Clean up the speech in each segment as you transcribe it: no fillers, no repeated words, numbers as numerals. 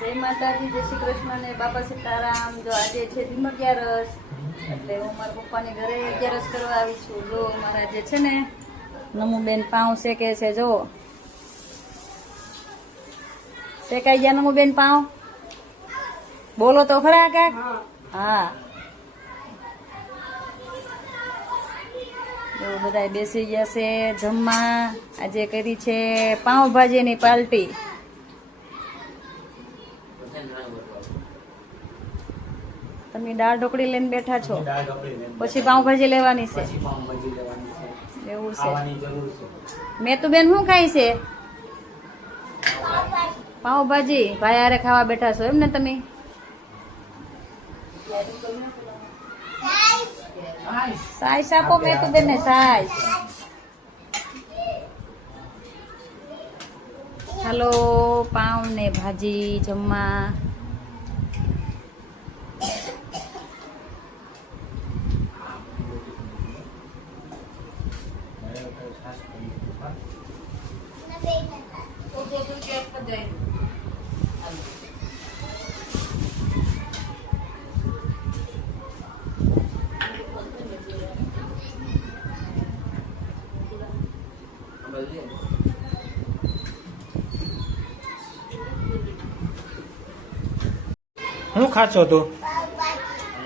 જય માતાજી, જય શ્રી કૃષ્ણ ને બાપા સીતારામ। જો આજે છે ધીમ 11 એટલે હું મારા પપ્પાની ઘરે 11 કરવા આવી છું। જો મારા જે છે ને નમુબેન પાઉં શેકે છે, જો શેકાઈ ગયા નમુબેન પાઉં? બોલો તો ખરા કાક। હા, બધા બેસી ગયા છે જમવા। આજે કરી છે પાઉંભાજીની પાર્ટી। તમે દાળ ઢોકળી લઈને બેઠા છો, પછી પાઉંભાજી લેવાની છે? એવું છે। મેં તો બેન શું ખાઈ છે? પાઉંભાજી ભાઈ હારે ખાવા બેઠા છો એમ ને તમે? સાઈસ આપો મેં તો બેન ને સાઈસ। હાલો, પાઉં ને ભાજી જમવા। શું ખાશો તું?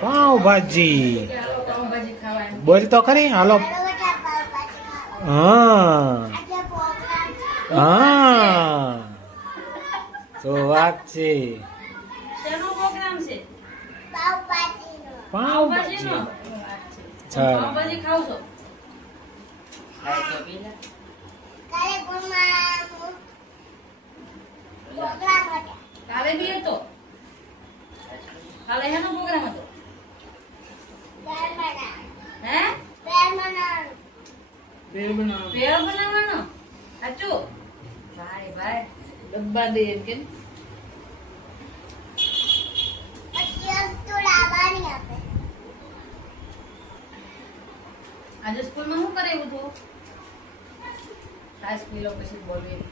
પાઉંભાજી। બોલ તો ખરી। હાલો। હા હા, તો વાત છે। શેનો પ્રોગ્રામ છે? પાઉંભાજી। પાઉંભાજી ખાવ છો? કાલે બી હતો? કાલે હેનો પ્રોગ્રામ હતો? હે? ભેળ બનાવવાનો? સાચું? ભાઈ ભાઈ ડબ્બા દે એમ કેમ? આજે સ્કૂલમાં શું કરાવ્યું હતું? ખાસ પી લો પછી બોલવી।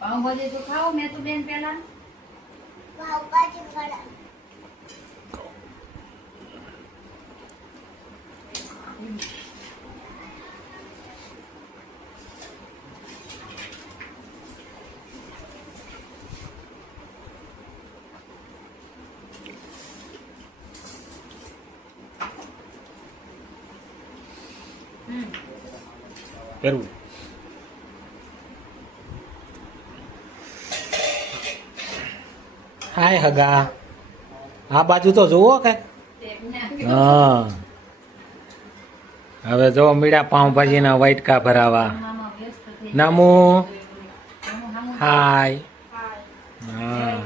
પાઉંભાજી તો ખાઓ મેં તો બેન પેલા કરવું। હાય હગા, આ બાજુ તો જુઓ કે। હા, હવે જો મીડા પાઉંભાજીના વાટકા ભરાવા। નમુ હાય। હા,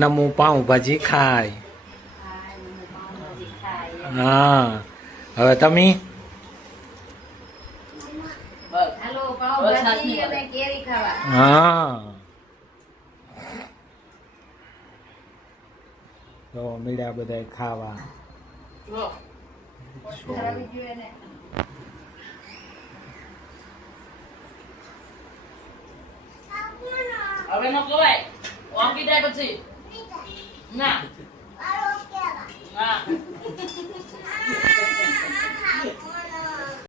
નમુ પાઉંભાજી ખાય। હા, હવે તમે? હાલો પાઉંભાજી અને કેરી ખાવા। હા, તો મીડા બધા ખાવા। હવે નો કવાય ઓકી જાય પછી ના ના